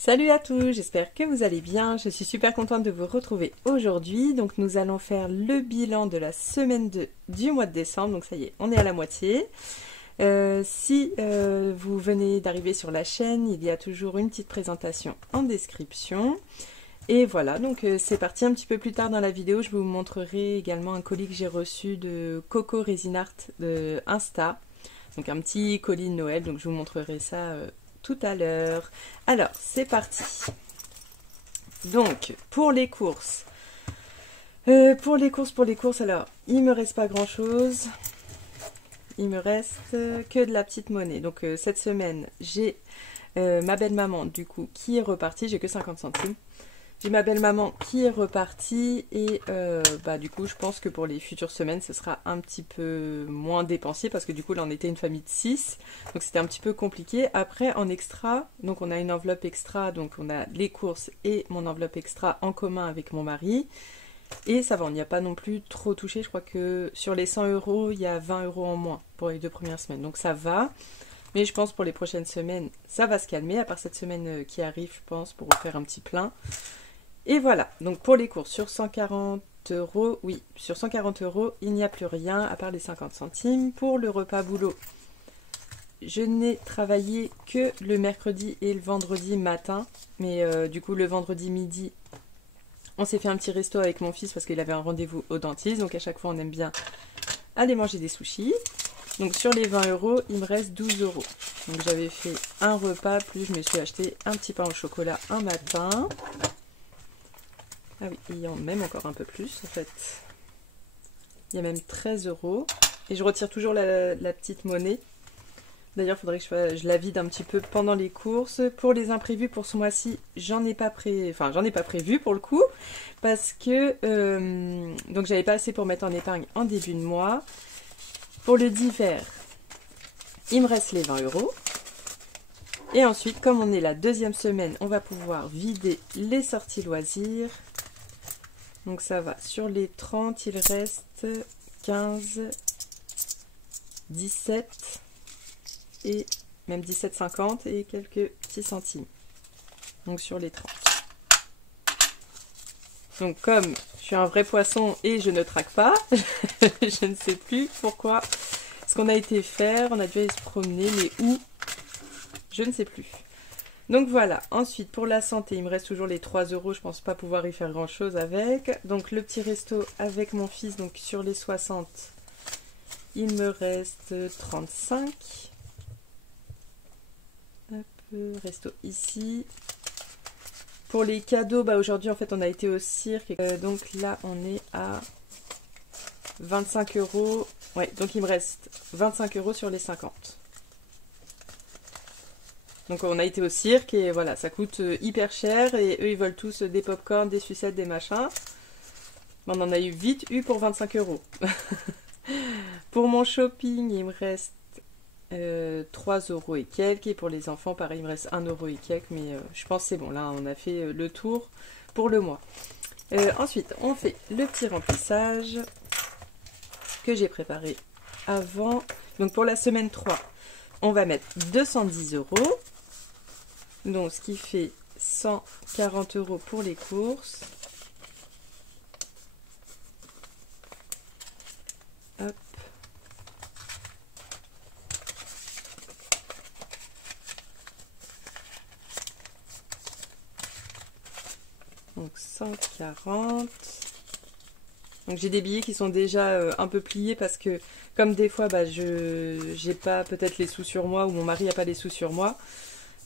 Salut à tous, j'espère que vous allez bien. Je suis super contente de vous retrouver aujourd'hui. Donc nous allons faire le bilan de la semaine du mois de décembre. Donc ça y est, on est à la moitié. Si vous venez d'arriver sur la chaîne, il y a toujours une petite présentation en description. Et voilà, donc c'est parti. Un petit peu plus tard dans la vidéo, je vous montrerai également un colis que j'ai reçu de Coco Resin Art de Insta. Donc un petit colis de Noël, donc je vous montrerai ça tout à l'heure. Alors, c'est parti. Donc, pour les courses. Alors, il me reste pas grand-chose. Il me reste que de la petite monnaie. Donc, cette semaine, j'ai ma belle-maman, du coup, qui est repartie. J'ai que 50 centimes. J'ai ma belle-maman qui est repartie et du coup je pense que pour les futures semaines ce sera un petit peu moins dépensier parce que du coup là on était une famille de 6 donc c'était un petit peu compliqué. Après en extra, donc on a une enveloppe extra, donc on a les courses et mon enveloppe extra en commun avec mon mari et ça va, on n'y a pas non plus trop touché. Je crois que sur les 100 €, il y a 20 € en moins pour les 2 premières semaines, donc ça va. Mais je pense pour les prochaines semaines ça va se calmer, à part cette semaine qui arrive je pense, pour refaire un petit plein. Et voilà, donc pour les courses, sur 140 €, oui, sur 140 €, il n'y a plus rien à part les 50 centimes. Pour le repas boulot, je n'ai travaillé que le mercredi et le vendredi matin. Mais du coup, le vendredi midi, on s'est fait un petit resto avec mon fils parce qu'il avait un rendez-vous au dentiste. Donc à chaque fois, on aime bien aller manger des sushis. Donc sur les 20 €, il me reste 12 €. Donc j'avais fait un repas, plus je me suis acheté un petit pain au chocolat un matin. Ah oui, il y en a même encore un peu plus en fait. Il y a même 13 €. Et je retire toujours la petite monnaie. D'ailleurs, il faudrait que je la vide un petit peu pendant les courses. Pour les imprévus pour ce mois-ci, j'en ai pas prévu pour le coup. Parce que donc j'avais pas assez pour mettre en épargne en début de mois. Pour le d'hiver, il me reste les 20 €. Et ensuite, comme on est la deuxième semaine, on va pouvoir vider les sorties loisirs. Donc ça va, sur les 30, il reste 15, 17 et même 17,50 et quelques petits centimes. Donc sur les 30. Donc comme je suis un vrai poisson et je ne traque pas, je ne sais plus pourquoi ce qu'on a été faire. On a dû aller se promener, mais où? Je ne sais plus. Donc voilà, ensuite pour la santé, il me reste toujours les 3 €, je pense pas pouvoir y faire grand chose avec. Donc le petit resto avec mon fils, donc sur les 60, il me reste 35. Hop, resto ici. Pour les cadeaux, aujourd'hui en fait on a été au cirque, donc là on est à 25 €. Ouais, donc il me reste 25 € sur les 50. Donc on a été au cirque et voilà, ça coûte hyper cher et eux ils veulent tous des pop-corn, des sucettes, des machins. On en a eu vite eu pour 25 €. Pour mon shopping, il me reste 3 € et quelques. Et pour les enfants, pareil, il me reste 1 € et quelques. Mais je pense que c'est bon, là on a fait le tour pour le mois. Ensuite, on fait le petit remplissage que j'ai préparé avant. Donc pour la semaine 3, on va mettre 210 €. Donc, ce qui fait 140 € pour les courses. Hop. Donc, 140. Donc, j'ai des billets qui sont déjà un peu pliés parce que, comme des fois, je n'ai pas peut-être les sous sur moi ou mon mari n'a pas les sous sur moi.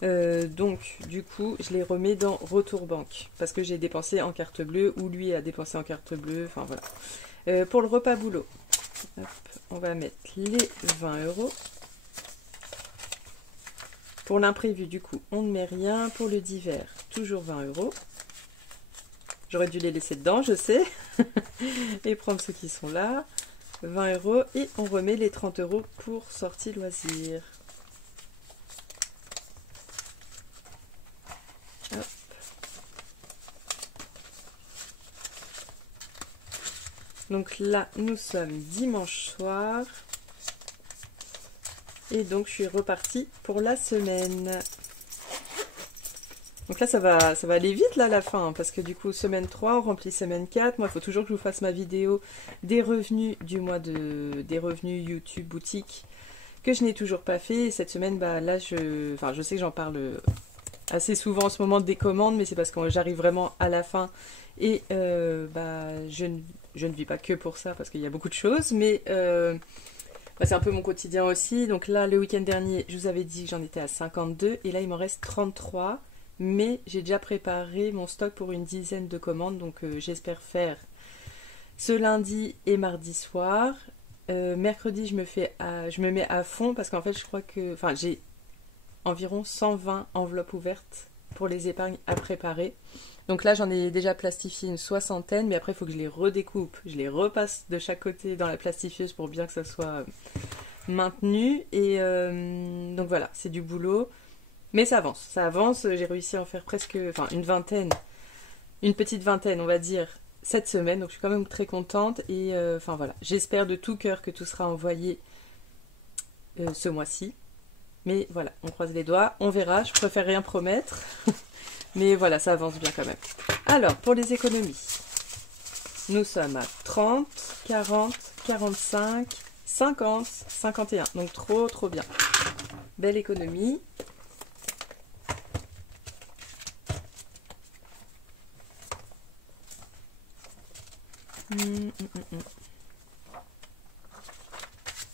Donc du coup je les remets dans retour banque parce que j'ai dépensé en carte bleue ou lui a dépensé en carte bleue, enfin voilà. Pour le repas boulot, hop, on va mettre les 20 €. Pour l'imprévu du coup on ne met rien. Pour le d'hiver toujours 20 €. J'aurais dû les laisser dedans, je sais. Et prendre ceux qui sont là, 20 € et on remet les 30 € pour sortie loisirs. Donc là, nous sommes dimanche soir. Et donc, je suis repartie pour la semaine. Donc là, ça va aller vite là à la fin, hein, parce que du coup, semaine 3, on remplit semaine 4. Moi, il faut toujours que je vous fasse ma vidéo des revenus du mois des revenus YouTube boutique, que je n'ai toujours pas fait. Et cette semaine, bah là, je sais que j'en parle assez souvent en ce moment des commandes, mais c'est parce que j'arrive vraiment à la fin. Et je ne vis pas que pour ça, parce qu'il y a beaucoup de choses, mais c'est un peu mon quotidien aussi. Donc là, le week-end dernier, je vous avais dit que j'en étais à 52, et là, il m'en reste 33. Mais j'ai déjà préparé mon stock pour une dizaine de commandes, donc j'espère faire ce lundi et mardi soir. Mercredi, je me mets à fond parce qu'en fait, je crois que, j'ai environ 120 enveloppes ouvertes pour les épargnes à préparer. Donc là, j'en ai déjà plastifié une soixantaine, mais après, il faut que je les redécoupe. Je les repasse de chaque côté dans la plastifieuse pour bien que ça soit maintenu. Et donc voilà, c'est du boulot. Mais ça avance, j'ai réussi à en faire presque, une petite vingtaine, on va dire, cette semaine. Donc je suis quand même très contente et voilà, j'espère de tout cœur que tout sera envoyé ce mois-ci. Mais voilà, on croise les doigts, on verra, je préfère rien promettre. Mais voilà, ça avance bien quand même. Alors, pour les économies, nous sommes à 30, 40, 45, 50, 51. Donc trop bien. Belle économie.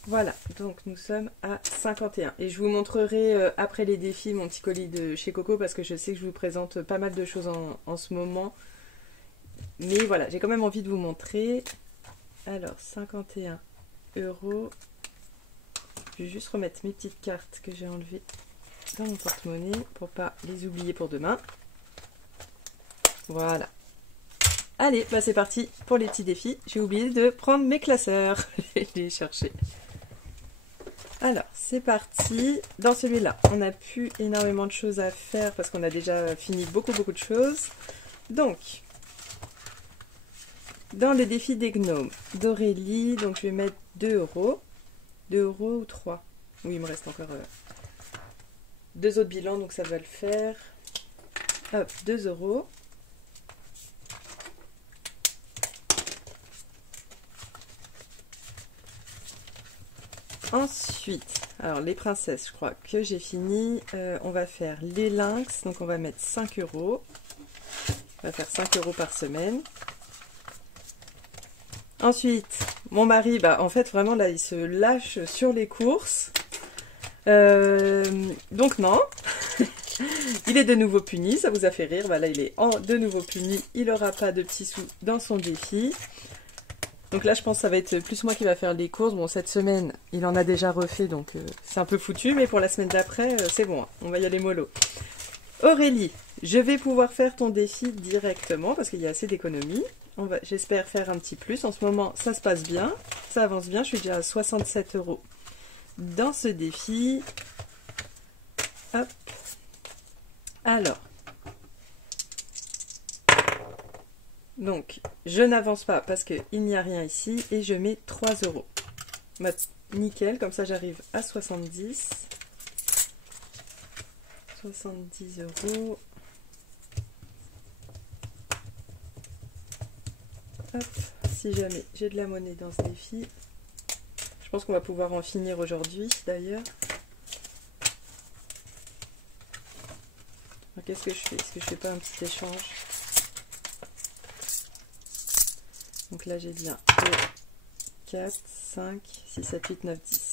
Voilà, donc nous sommes à 51. Et je vous montrerai après les défis mon petit colis de chez Coco parce que je sais que je vous présente pas mal de choses en ce moment. Mais voilà, j'ai quand même envie de vous montrer. Alors, 51 €. Je vais juste remettre mes petites cartes que j'ai enlevées dans mon porte-monnaie pour pas les oublier pour demain. Voilà. Allez, bah c'est parti pour les petits défis. J'ai oublié de prendre mes classeurs. Je vais les chercher. Alors, c'est parti. Dans celui-là, on n'a plus énormément de choses à faire parce qu'on a déjà fini beaucoup de choses. Donc, dans le défi des gnomes d'Aurélie, donc je vais mettre 2 €. 2 € ou 3 €. Oui, il me reste encore 2 autres bilans, donc ça va le faire. Hop, 2 €. Ensuite, alors les princesses, je crois que j'ai fini. On va faire les lynx, donc on va mettre 5 €. On va faire 5 € par semaine. Ensuite, mon mari, en fait vraiment là, il se lâche sur les courses. Donc non, il est de nouveau puni, ça vous a fait rire. Là, il est de nouveau puni, il n'aura pas de petits sous dans son défi. Donc là, je pense que ça va être plus moi qui va faire les courses. Bon, cette semaine, il en a déjà refait, donc c'est un peu foutu. Mais pour la semaine d'après, c'est bon, hein, on va y aller mollo. Aurélie, je vais pouvoir faire ton défi directement parce qu'il y a assez d'économies. J'espère faire un petit plus. En ce moment, ça se passe bien, ça avance bien. Je suis déjà à 67 € dans ce défi. Hop. Alors. Donc, je n'avance pas parce qu'il n'y a rien ici et je mets 3 €. Nickel, comme ça j'arrive à 70. 70 €. Hop, si jamais j'ai de la monnaie dans ce défi. Je pense qu'on va pouvoir en finir aujourd'hui d'ailleurs. Qu'est-ce que je fais? Est-ce que je fais pas un petit échange? Donc là j'ai bien 2, 4, 5, 6, 7, 8, 9, 10.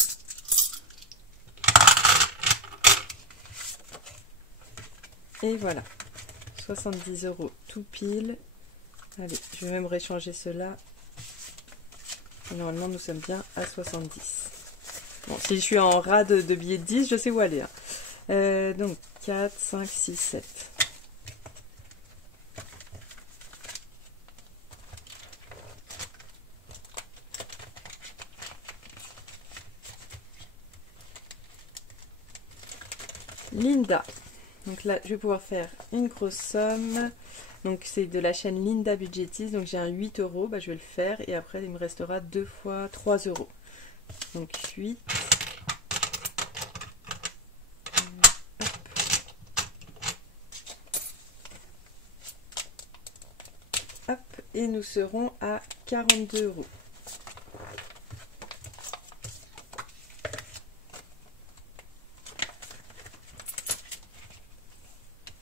Et voilà, 70 € tout pile. Allez, je vais même réchanger cela. Et normalement nous sommes bien à 70. Bon, si je suis en rade de billets de 10, je sais où aller. Hein. Donc 4, 5, 6, 7. Linda. Donc là, je vais pouvoir faire une grosse somme. Donc c'est de la chaîne Linda Budgetiste. Donc j'ai un 8 €. Je vais le faire. Et après, il me restera 2 fois 3 €. Donc 8. et nous serons à 42 €.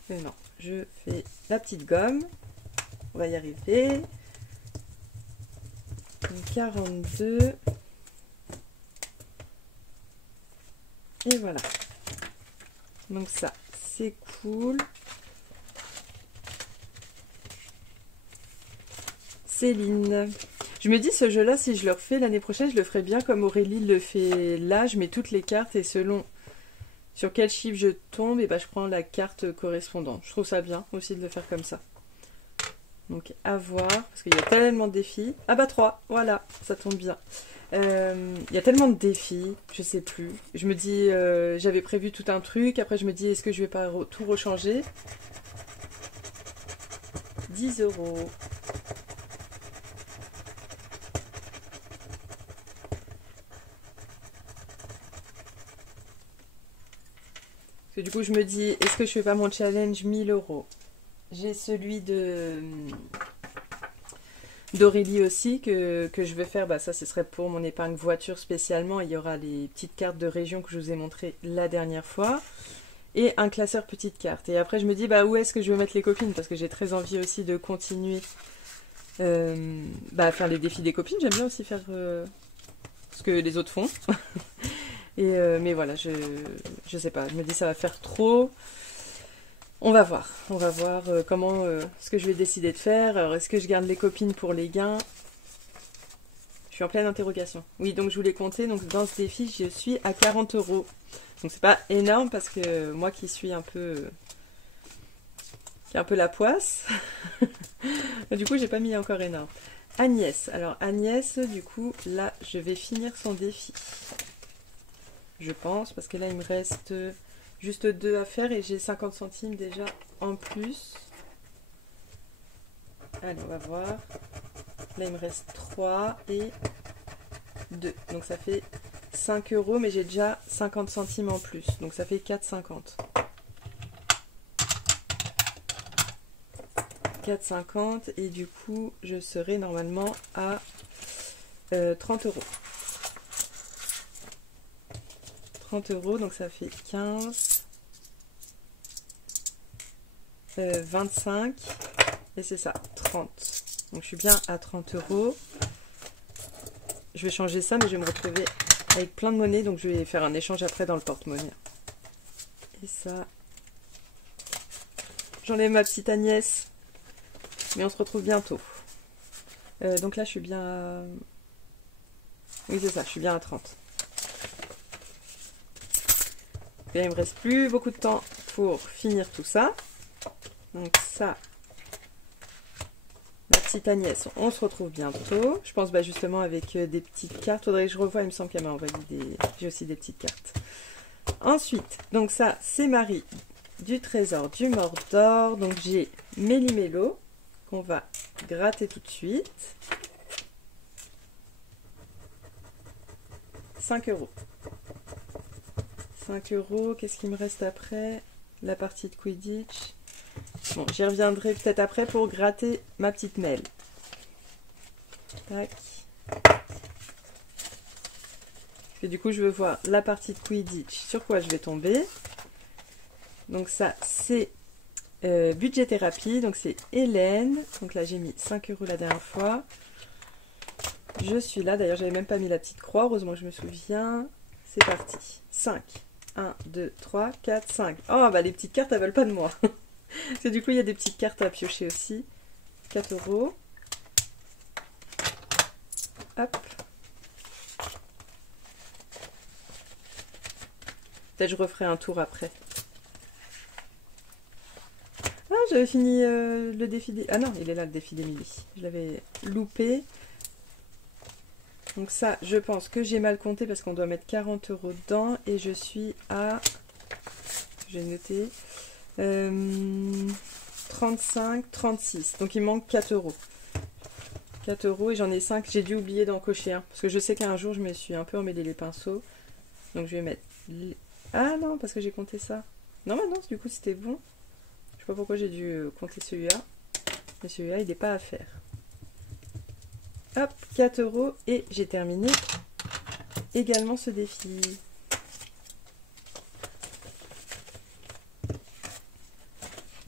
Non, je fais la petite gomme. On va y arriver. 42. Et voilà. Donc ça, c'est cool. Céline. Je me dis, ce jeu-là, si je le refais l'année prochaine, je le ferai bien comme Aurélie le fait là. Je mets toutes les cartes et selon sur quel chiffre je tombe, et ben je prends la carte correspondante. Je trouve ça bien aussi de le faire comme ça. Donc à voir, parce qu'il y a tellement de défis. Ah bah 3, voilà, ça tombe bien. Il y a tellement de défis, je sais plus. Je me dis, j'avais prévu tout un truc, après je me dis, est-ce que je vais pas tout rechanger? 10 €. Parce que du coup je me dis, est-ce que je fais pas mon challenge 1000 €? J'ai celui d'Aurélie aussi que je vais faire. Bah ça ce serait pour mon épargne voiture spécialement. Il y aura les petites cartes de région que je vous ai montré la dernière fois. Et un classeur petites cartes. Et après je me dis bah où est-ce que je vais mettre les copines? Parce que j'ai très envie aussi de continuer à faire les défis des copines. J'aime bien aussi faire ce que les autres font. Mais voilà, je sais pas, je me dis ça va faire trop. On va voir comment ce que je vais décider de faire. Alors est-ce que je garde les copines pour les gains? Je suis en pleine interrogation. Oui, donc je voulais compter, donc dans ce défi, je suis à 40 €. Donc c'est pas énorme parce que moi qui suis un peu la poisse, du coup j'ai pas mis encore énorme. Agnès, alors Agnès, du coup là je vais finir son défi. Je pense, parce que là il me reste juste 2 à faire et j'ai 50 centimes déjà en plus. Allez, on va voir. Là il me reste 3 et 2. Donc ça fait 5 €, mais j'ai déjà 50 centimes en plus. Donc ça fait 4,50. 4,50 et du coup je serai normalement à 30 €. 30 €, donc ça fait 15, 25, et c'est ça, 30. Donc je suis bien à 30 €. Je vais changer ça, mais je vais me retrouver avec plein de monnaie, donc je vais faire un échange après dans le porte-monnaie. Et ça, j'enlève ma petite Agnès, mais on se retrouve bientôt. Donc là, je suis bien à... Oui, c'est ça, je suis bien à 30. Et il me reste plus beaucoup de temps pour finir tout ça. Donc ça, ma petite Agnès, on se retrouve bientôt. Je pense justement avec des petites cartes. Faudrait que je revoie, il me semble qu'elle m'a envoyé des... J'ai aussi des petites cartes. Ensuite, donc ça, c'est Marie du Trésor du Mordor. Donc j'ai Méli-Mélo qu'on va gratter tout de suite. 5 €. 5 €, qu'est-ce qui me reste après? La partie de Quidditch. Bon, j'y reviendrai peut-être après pour gratter ma petite Mel. Tac. Et du coup, je veux voir la partie de Quidditch, sur quoi je vais tomber. Donc ça, c'est budget thérapie, donc c'est Hélène. Donc là, j'ai mis 5 € la dernière fois. Je suis là, d'ailleurs, j'avais même pas mis la petite croix, heureusement que je me souviens. C'est parti. 5. 1, 2, 3, 4, 5. Oh, bah les petites cartes, elles veulent pas de moi. C'est du coup, il y a des petites cartes à piocher aussi. 4 €. Hop. Peut-être je referai un tour après. Ah, j'avais fini le défi des... Ah non, il est là, le défi d'Émilie. Je l'avais loupé. Donc ça, je pense que j'ai mal compté parce qu'on doit mettre 40 € dedans. Et je suis à... J'ai noté... 35, 36. Donc il manque 4 €. 4 € et j'en ai 5. J'ai dû oublier d'en cocher un. Parce que je sais qu'un jour, je me suis un peu emmêlé les pinceaux. Donc je vais mettre... Ah non, parce que j'ai compté ça. Non, bah non, du coup, c'était bon. Je sais pas pourquoi j'ai dû compter celui-là. Mais celui-là, il n'est pas à faire. Hop, 4 € et j'ai terminé également ce défi.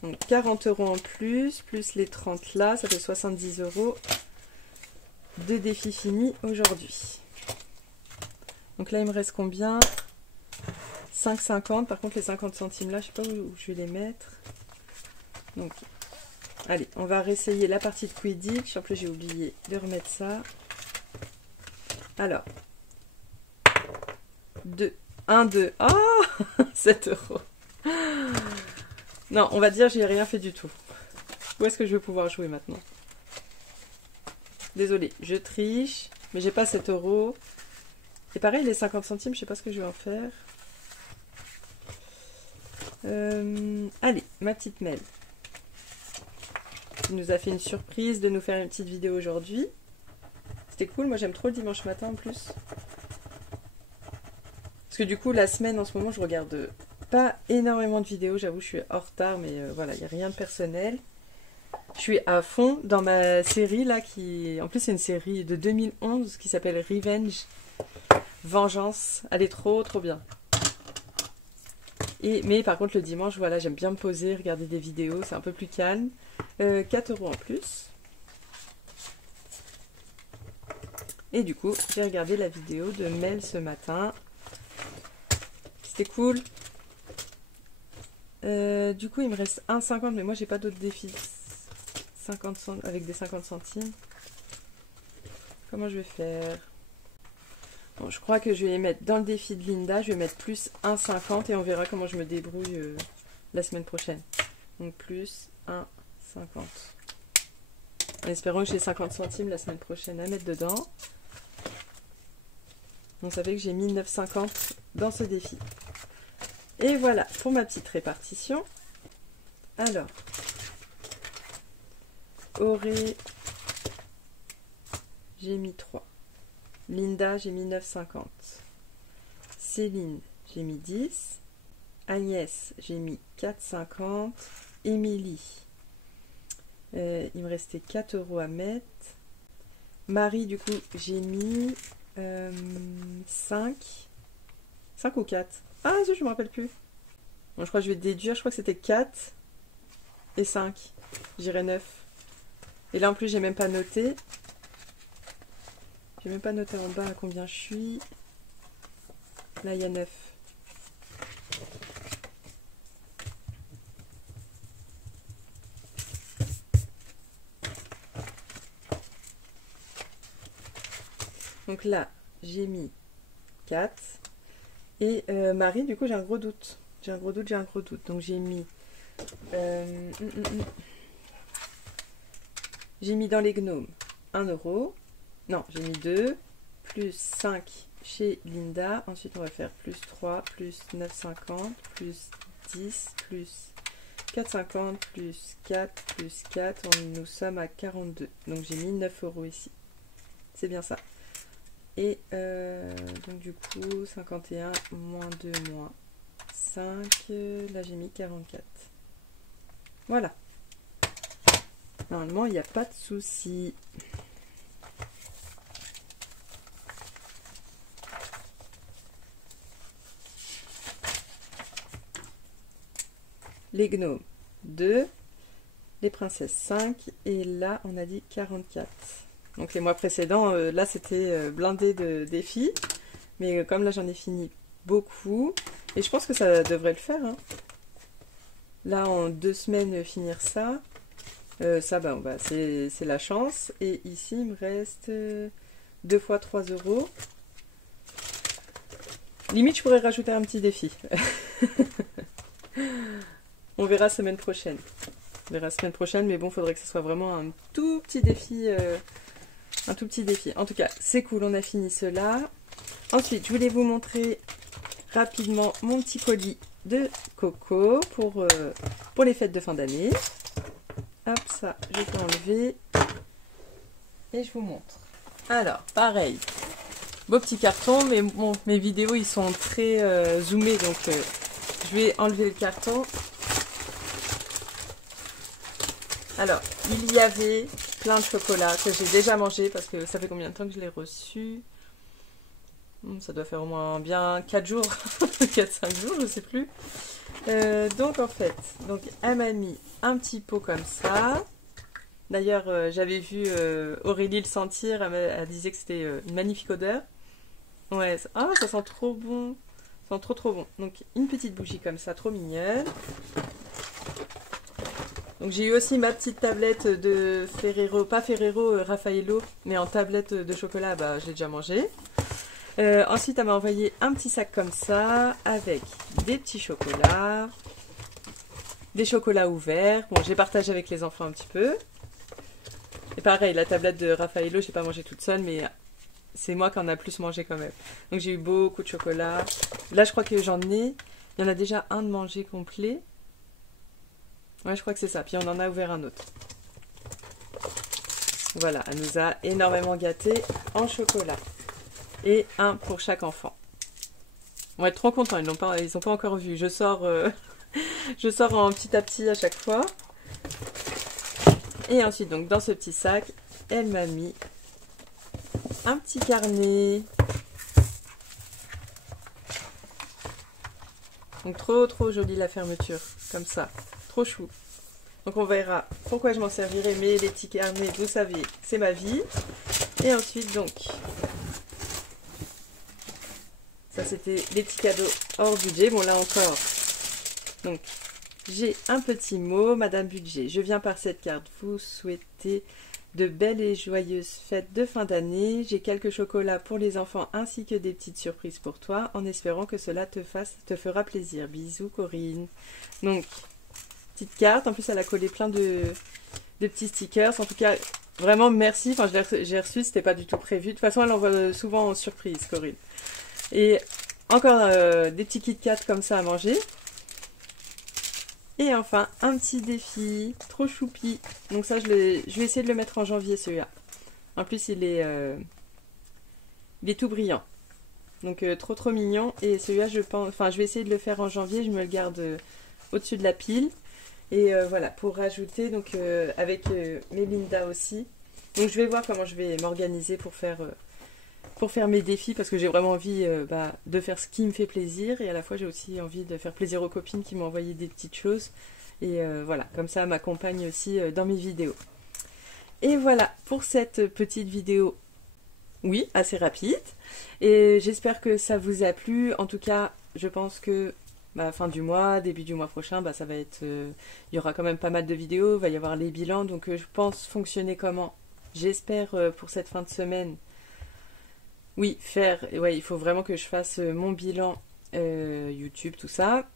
Donc 40 € en plus les 30 là, ça fait 70 € de défi fini aujourd'hui. Donc là, il me reste combien? 5,50. Par contre, les 50 centimes là, je sais pas où je vais les mettre. Donc, allez, on va réessayer la partie de Quidditch. En plus, j'ai oublié de remettre ça. Alors, 2. 1, 2. Oh 7 €. Non, on va dire j'ai rien fait du tout. Où est-ce que je vais pouvoir jouer maintenant? Désolée, je triche, mais j'ai pas 7 €. Et pareil, les 50 centimes, je sais pas ce que je vais en faire. Allez, ma petite Mel. qui nous a fait une surprise de nous faire une petite vidéo aujourd'hui. C'était cool, moi j'aime trop le dimanche matin en plus. Parce que du coup, la semaine en ce moment, je regarde pas énormément de vidéos, j'avoue, je suis en retard, mais voilà, il n'y a rien de personnel. Je suis à fond dans ma série là, qui en plus c'est une série de 2011 qui s'appelle Revenge, Vengeance. Elle est trop bien. Mais par contre le dimanche, voilà, j'aime bien me poser, regarder des vidéos, c'est un peu plus calme. 4 € en plus. Et du coup, j'ai regardé la vidéo de Mel ce matin. C'était cool. Du coup, il me reste 1,50, mais moi j'ai pas d'autres défis 50 avec des 50 centimes. Comment je vais faire? Bon, je crois que je vais les mettre dans le défi de Linda. Je vais mettre plus 1,50 et on verra comment je me débrouille la semaine prochaine. Donc plus 1,50. En espérant que j'ai 50 centimes la semaine prochaine à mettre dedans. Donc ça fait que j'ai mis 9,50 dans ce défi. Et voilà pour ma petite répartition. Alors, Auré, j'ai mis 3. Linda, j'ai mis 9,50. Céline, j'ai mis 10. Agnès, j'ai mis 4,50. Émilie, il me restait 4 € à mettre. Marie, du coup, j'ai mis 5. 5 ou 4? Ah, je me rappelle plus. Bon, je crois que je vais déduire. Je crois que c'était 4 et 5. J'irai 9. Et là, en plus, j'ai même pas noté. J'ai même pas noté en bas à combien je suis. Là, il y a 9. Donc là, j'ai mis 4. Et Marie, du coup, j'ai un gros doute. J'ai un gros doute. Donc j'ai mis... J'ai mis dans les gnomes 1 €. Non, j'ai mis 2. Plus 5 chez Linda. Ensuite, on va faire plus 3, plus 9,50, plus 10, plus 4,50, plus 4, plus 4. Nous sommes à 42. Donc j'ai mis 9 € ici. C'est bien ça. Et donc du coup, 51, moins 2, moins 5. Là, j'ai mis 44. Voilà. Normalement, il n'y a pas de souci. Les gnomes, 2. Les princesses, 5. Et là, on a dit 44. Donc les mois précédents, là, c'était blindé de défis. Mais comme là, j'en ai fini beaucoup. Et je pense que ça devrait le faire. Hein. Là, en 2 semaines, finir ça. Ça, bah, c'est la chance. Et ici, il me reste 2 fois 3 €. Limite, je pourrais rajouter un petit défi. On verra semaine prochaine. On verra semaine prochaine, mais bon, il faudrait que ce soit vraiment un tout petit défi. Un tout petit défi. En tout cas, c'est cool, on a fini cela. Ensuite, je voulais vous montrer rapidement mon petit colis de coco pour les fêtes de fin d'année. Hop, ça, je peux enlever. Et je vous montre. Alors, pareil. Beau petit carton, mais bon, mes vidéos, ils sont très zoomés, donc je vais enlever le carton. Alors, il y avait plein de chocolat que j'ai déjà mangé parce que ça fait combien de temps que je l'ai reçu? Ça doit faire au moins bien 4 jours, 4-5 jours, je sais plus. Donc en fait, donc elle m'a mis un petit pot comme ça. D'ailleurs, j'avais vu Aurélie le sentir, elle disait que c'était une magnifique odeur. Ouais, ça sent trop bon. Ça sent trop trop bon. Donc une petite bougie comme ça, trop mignonne. Donc j'ai eu aussi ma petite tablette de Ferrero, pas Ferrero, Raffaello, mais en tablette de chocolat, bah je l'ai déjà mangé. Ensuite, elle m'a envoyé un petit sac comme ça, avec des petits chocolats, des chocolats ouverts. Bon, j'ai partagé avec les enfants un petit peu. Et pareil, la tablette de Raffaello, j'ai pas mangé toute seule, mais c'est moi qui en a plus mangé quand même. Donc j'ai eu beaucoup de chocolat. Là, je crois que j'en ai. Il y en a déjà un de mangé complet. Ouais, je crois que c'est ça. Puis on en a ouvert un autre. Voilà, elle nous a énormément gâtés en chocolat. Et un pour chaque enfant. On va être trop contents, ils n'ont pas encore vu. Je sors en petit à petit à chaque fois. Et ensuite, donc dans ce petit sac, elle m'a mis un petit carnet. Donc trop trop jolie la fermeture, comme ça. Trop chou. Donc on verra pourquoi je m'en servirai, mais les petits carnets, vous savez, c'est ma vie. Et ensuite donc... Ça, c'était les petits cadeaux hors budget. Bon, là encore. Donc, j'ai un petit mot. Madame Budget, je viens par cette carte vous souhaiter de belles et joyeuses fêtes de fin d'année. J'ai quelques chocolats pour les enfants ainsi que des petites surprises pour toi, en espérant que cela te fera plaisir. Bisous, Corinne. Donc, petite carte. En plus, elle a collé plein de petits stickers. En tout cas, vraiment, merci. Enfin, j'ai reçu, c'était pas du tout prévu. De toute façon, elle envoie souvent en surprise, Corinne. Et encore des petits Kit Kat comme ça à manger. Et enfin, un petit défi, trop choupi. Donc ça, je vais essayer de le mettre en janvier, celui-là. En plus, il est tout brillant. Donc trop trop mignon. Et celui-là, je vais essayer de le faire en janvier. Je me le garde au-dessus de la pile. Et voilà, pour rajouter, donc avec Mélinda aussi. Donc je vais voir comment je vais m'organiser pour faire mes défis, parce que j'ai vraiment envie de faire ce qui me fait plaisir, et à la fois j'ai aussi envie de faire plaisir aux copines qui m'ont envoyé des petites choses, et voilà, comme ça elle m'accompagne aussi dans mes vidéos. Et voilà pour cette petite vidéo, oui, assez rapide, et j'espère que ça vous a plu. En tout cas, je pense que fin du mois, début du mois prochain, ça va être, il y aura quand même pas mal de vidéos, il va y avoir les bilans, donc je pense fonctionner comment, j'espère pour cette fin de semaine. Oui, il faut vraiment que je fasse mon bilan YouTube, tout ça.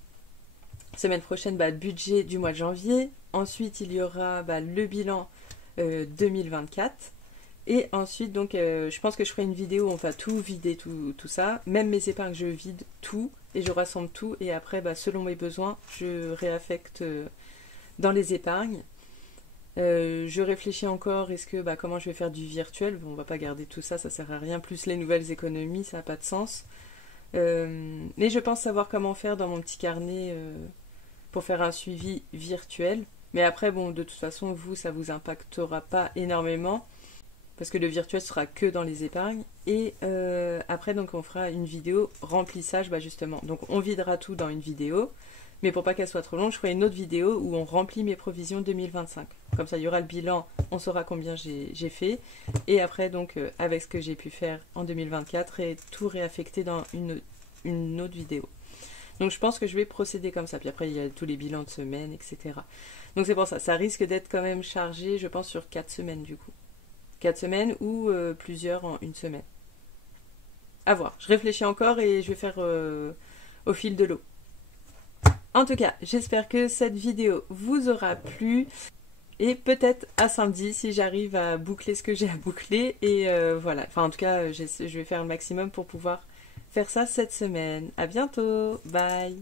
Semaine prochaine, budget du mois de janvier. Ensuite, il y aura le bilan 2024. Et ensuite, donc, je pense que je ferai une vidéo où on va tout vider, tout ça. Même mes épargnes, je vide tout et je rassemble tout. Et après, selon mes besoins, je réaffecte dans les épargnes. Je réfléchis encore, est-ce que comment je vais faire du virtuel. Bon, on va pas garder tout ça, ça sert à rien, plus les nouvelles économies, ça n'a pas de sens. Mais je pense savoir comment faire dans mon petit carnet pour faire un suivi virtuel. Mais après, bon, de toute façon, vous, ça vous impactera pas énormément, parce que le virtuel sera que dans les épargnes. Et après, donc, on fera une vidéo remplissage, justement. Donc, on videra tout dans une vidéo. Mais pour pas qu'elle soit trop longue, je ferai une autre vidéo où on remplit mes provisions 2025. Comme ça, il y aura le bilan, on saura combien j'ai fait. Et après, donc, avec ce que j'ai pu faire en 2024, et tout réaffecté dans une autre vidéo. Donc, je pense que je vais procéder comme ça. Puis après, il y a tous les bilans de semaine, etc. Donc, c'est pour ça. Ça risque d'être quand même chargé, je pense, sur 4 semaines, du coup. 4 semaines ou plusieurs en une semaine. À voir. Je réfléchis encore et je vais faire au fil de l'eau. En tout cas, j'espère que cette vidéo vous aura plu, et peut-être à samedi si j'arrive à boucler ce que j'ai à boucler, et voilà. Enfin, en tout cas, je vais faire le maximum pour pouvoir faire ça cette semaine. À bientôt, bye.